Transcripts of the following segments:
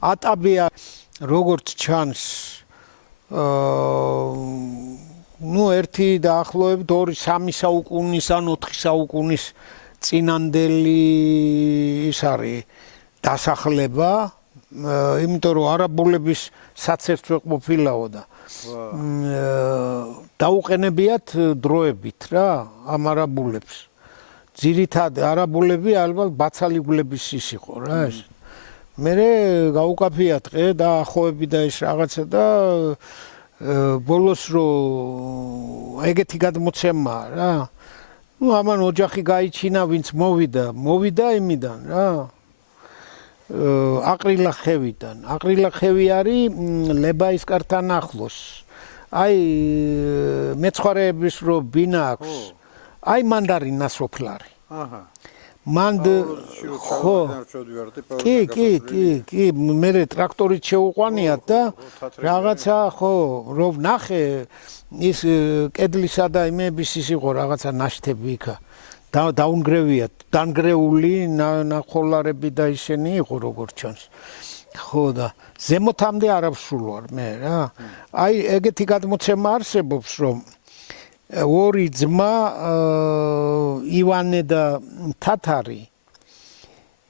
ატაბია როგორც ჩანს ну ერთი დაახლოებით 2-3 საუკუნის ან 4 საუკუნის წინანდელი ის არის დასახლება იმიტომ რომ არაბულების საცერცვე ყოფილაო და დაუყენებიათ დროებით რა ამ არაბულებს ძირითადად არაბულები ალბათ ბაცალიგულების ის იყო რა ეს მე გაუკაფია დღე და ახლოები და ის რაღაცა და ბოლოს რო ეგეთი გადმოცემაა რა ну ამან ოჯახი გაიჩინა ვინც მოვიდა იმიდან რა აყრილახევი არის ლებაისკართან ახლოს აი მეცხვარეების რო ბინა აქვს აი მანდარი ნასოფლარი აჰა მანდ ხო კი მე ტრაქტორით შეუყვანიათ და რაღაცა ხო რო ვნახე ის კედლისა და იმების ის იყო რაღაცა ნაშთები იქა დაუნგრევიათ დანგრეული ნახოლარები და ისინი იყო როგორც ჩანს ხო და ზემოთამდე არ ავსულვარ მე რა აი ეგეთი გადმოცემა არსებობს რომ ორი ძმა ივანე და თათარი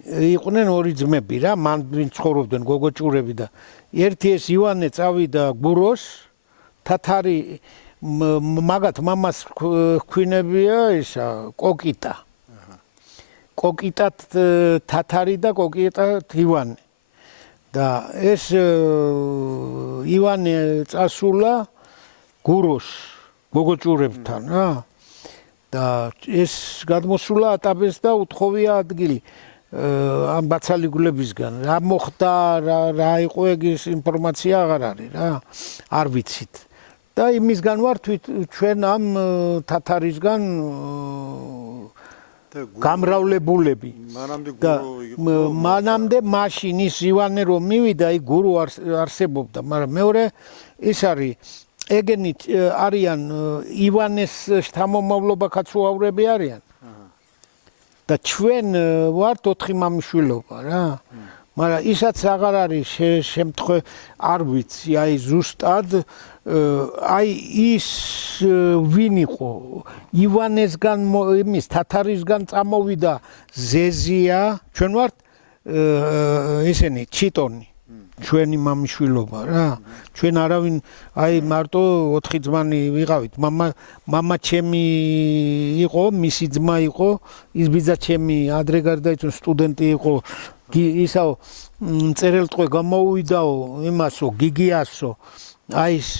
იყვნენ ორი ძმები რა მან ვინ ცხოვრობდნენ გოგოჭურები და ერთი ეს ივანე წავიდა გუროს თათარი მაგათ მამას ქვინებია ისა კოკიტა კოკიტათ თათარი და კოკიტათ ივანე და ეს ივანე წასულა გუროს გოგოჭურებთან რა და ეს გადმოსულა ატაბეს და უთხოვია ადგილი ამ ბაცალიგულებისგან რა მოხდა რა იყო ეგის ინფორმაცია აღარ არის რა არ ვიცით და იმისგან ვარ ჩვენ ამ თათარისგან გამრავლებულები და მანამდე მაშინ ის ივანე რომ მივიდა იქ გურუ არსებობდა მაგრამ მეორე ის არის ეგენი არიან ივანეს შთამომავლობა კაცოავრები არიან და ჩვენ ვართ 4 მამიშვილობა რა მაგრამ ისაც აღარ არის შემთხვე არ ვიცი აი ზუსტად აი ის ვინ იყო ივანესგან იმის თათარისგან წამოვიდა ზეზია ჩვენ ვართ ესენი ჩიტონი ჩვენი მამიშვილობა რა ჩვენ არავინ აი მარტო 4 ძმანი ვიყავით მამა ჩემი იყო მისი ძმა იყო ის ბიძა ჩემი ადრე გარდაიცვალა სტუდენტი იყო ისაო წერელტყვე გამოუვიდაო იმასო გიგიასო აი ეს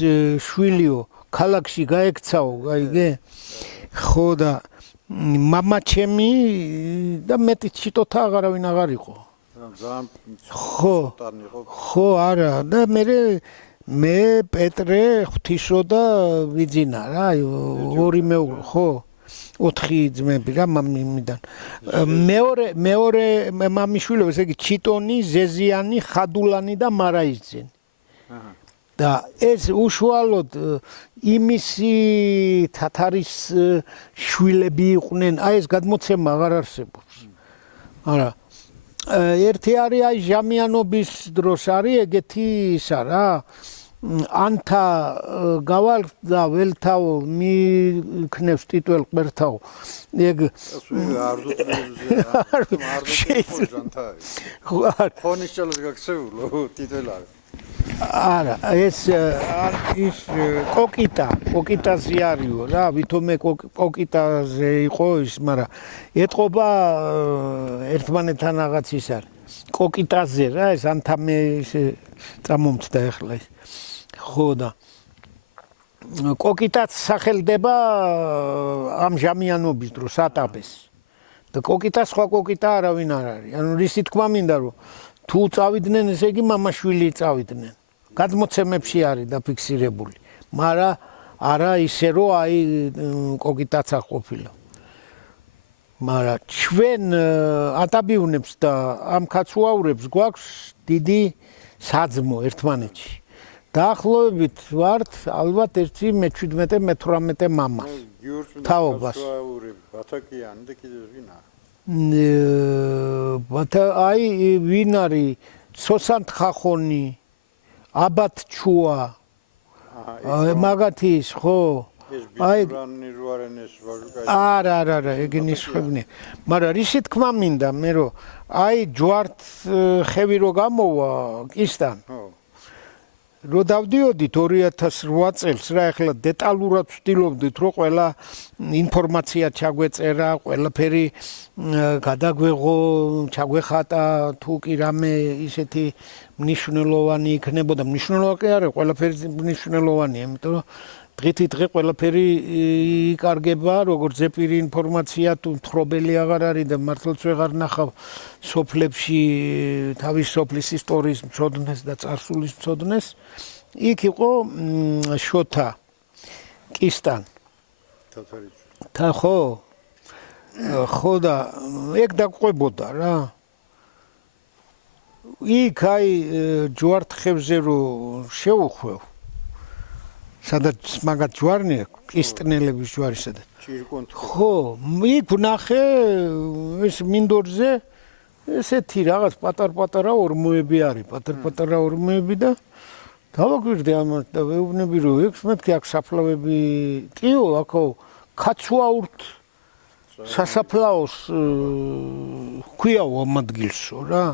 შვილიო ქალაქში გაექცაო აიგე ხო და მამა ჩემი და მეტი ჩიტოთა აღარავინ აღარ იყო ხო არა და მე პეტრე ღვთისო და ვიძინა რა ორი მეუღლე ხო 4 ძმები რა მამიდან მეორე მამიშვილები ესე იგი ჩიტონი ზეზიანი ხადულანი და მარაისძენი და ეს უშუალოდ იმისი თათარის შვილები იყვნენ აი ეს გადმოცემა აღარ არსებობს არა ერთი არის აი ჟამიანობის დროს არის ეგეთი ისა რა ანთა გავალ და ველთაო მიქნევს ტიტველ ყმერთაო ეგ არ ხონიშელს გაქცეულო ტიტველი არის არა ეს ის კოკიტაზე არისო რა ვითომე კოკიტაზე იყო ის მაგრამ ეთყობა ერთმანეთთან რაღაც ის არის კოკიტაზე რა ეს ანთამე წამომწდა ახლა ის ხო და კოკიტაც სახელდება ამ ჟამიანობის დროს ატაბეს და კოკიტა სხვა კოკიტა არავინ არ არის ანუ რისი თქმა მინდა რომ თუ წავიდნენ ესე იგი მამაშვილი წავიდნენ გადმოცემებში არის დაფიქსირებული მაგრამ არა ისე რომ აი კოკიტაც არ ყოფილა მაგრამ ჩვენ ატაბიუნებს და ამ კაცოავრებს გვაქვს დიდი საძმო ერთმანეთში დაახლოებით ვართ ალბათ 17-18 მამა თაობას ბათა აი ვინ არის სოსანთ ხახონი, აბათ ჩუა, მაგათის ხო? ეს ბიჭურანი რო არენ ეს ვაჟუკაი. არა, ეგ ნიშნებნი. მაგრამ რისი თქმა მინდა მე რომ აი ჯვართ ხევი რო გამოვა კისთან. ხო. რო დავდიოდით 2008 წელს რა ეხლა დეტალურად ვცდილობდით რომ ყველა ინფორმაცია ჩაგვეწერა, ყველაფერი გადაგვეღო, ჩაგვეხატა თუ კი რამე ისეთი მნიშვნელოვანი იქნებოდა. მნიშვნელოვანი კი არა, ყველაფერი მნიშვნელოვანია, იმიტომ რომ დღითი დღე ყველაფერი იკარგება, როგორც ზეპირი ინფორმაცია თუ მთხრობელი აღარ არის და მართლაც ვეღარ ნახავ სოფლებში თავის სოფლის ისტორიის მცოდნეს და წარსულის მცოდნეს. იქ იყო შოთა კისთან. თა ხო? ხო და ეგ დაგვყვებოდა რა. იქ აი ჯვართ ხევზე რო შევუხვევ სადაც მაგათ ჯვარნია კისტნელების ჯვარი სადაც ხო იქ ვნახე ეს მინდორზე ესეთი რაღაც პატარ-პატარა ორმოები არის პატარ-პატარა ორმოები და დავაგვირდი ამათ და ვეუბნები რომ ეგ მეთქი აქ საფლავები კიო აქო ქაცვაურთ სასაფლაოს ქვიაო ამ ადგილსო რა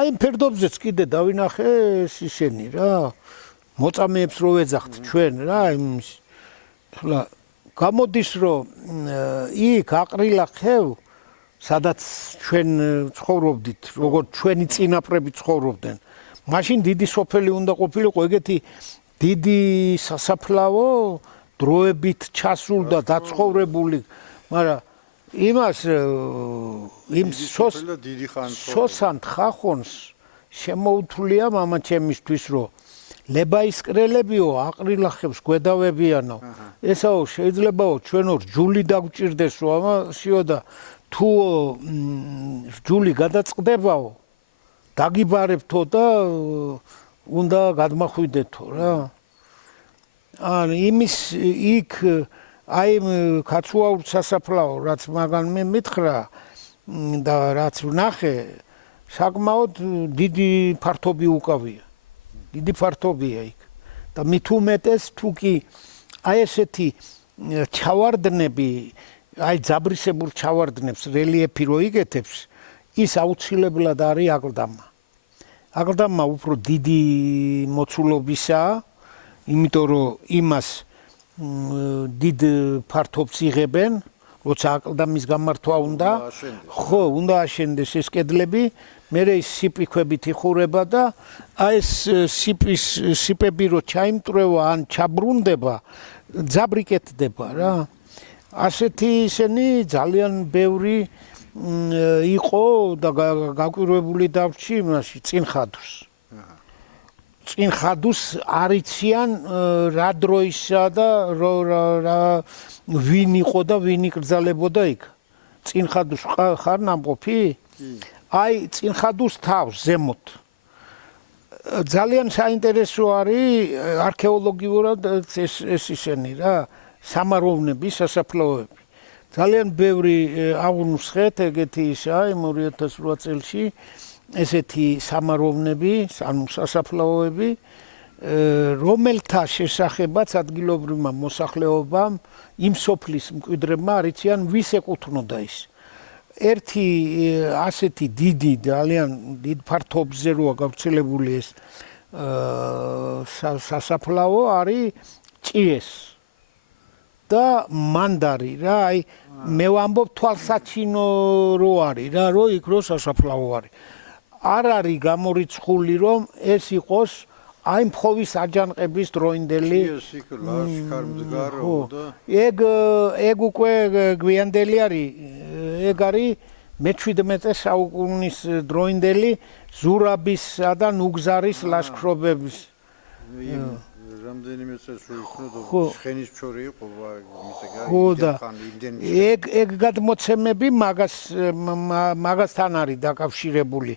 აი ფერდობზეც კიდე დავინახე ეს ისენი რა მოწამეებს რო ვეძახთ ჩვენ რა იმის ხლა გამოდის რომ იქ აყრილა ხევ სადაც ჩვენ ცხოვრობდით როგორც ჩვენი წინაპრები ცხოვრობდნენ მაშინ დიდი სოფელი უნდა ყოფილიყო ეგეთი დიდი სასაფლაო დროებით ჩასულდა დაცხოვრებული მაგრამ იმას იმ სოსანთ ხახონს შემოუთვლია მამა ჩემისთვის რომ ლებაისკრელებიო აყრილახებს გვედავებიანო ესაო შეიძლებაო ჩვენო რჯული დაგვჭირდესო ამასიო და თუ რჯული გადაწყდებაო დაგიბარებთო და უნდა გადმახვიდეთო რა ან იმის იქ აი ქაცვაურ სასაფლაო რაც მაგან მე მითხრა და რაც ვნახე საკმაოდ დიდი ფართობი უკავია დიდი ფართობია იქ და მით უმეტეს თუ კი აი ესეთი ჩავარდნები აი ძაბრისებურ ჩავარდნებს რელიეფი რო იგეთებს ის აუცილებლად არის აკლდამა აკლდამა უფრო დიდი მოცულობისაა იმიტომ რომ იმას დიდ ფართობს იღებენ როცა აკლდამის გამართვა უნდა ხო უნდა აშენდეს ეს კედლები მერე ის სიპი ქვებით იხურება და აი ეს სიპები რო ჩაიმტრევა ან ჩაბრუნდება ძაბრი კეთდება რა ასეთი ისენი ძალიან ბევრი იყო და გაკვირვებული დავრჩი იმაში წინხადუს არიციან რა დროისა და ვინ იყო და ვინ იკრძალებოდა იქ წინხადუს ხარ ნამყოფი აი წინხადუს თავს ზემოთ ძალიან საინტერესო არის არქეოლოგიურად ეს ისენი რა სამაროვნები სასაფლაოები ძალიან ბევრი აღუნსხეთ ეგეთი ისაა იმ 2008 წელში ესეთი სამაროვნები ანუ სასაფლაოები რომელთა შესახებაც ადგილობრივმა მოსახლეობამ იმ სოფლის მკვიდრებმა არიციან ვის ეკუთვნოდა ის ერთი ასეთი დიდი ძალიან დიდ ფართობზე როა გავრცელებული ეს სასაფლაო არის ჭიეს და მანდარი რა აი მე ვამბობ თვალსაჩინო რო არის რა რო იქ რო სასაფლაო არის არ არის გამორიცხული რომ ეს იყოს აი მხოვის აჯანყების დროინდელი ეგ უკვე გვიანდელი არის ეგ არის მე-17 საუკუნის დროინდელი ზურაბისა და ნუგზარის ლაშქრობების რამდენიმე წელს ვიქნო ცხენისფშორი იყო ხო და ეგ გადმოცემები მაგასთან არის დაკავშირებული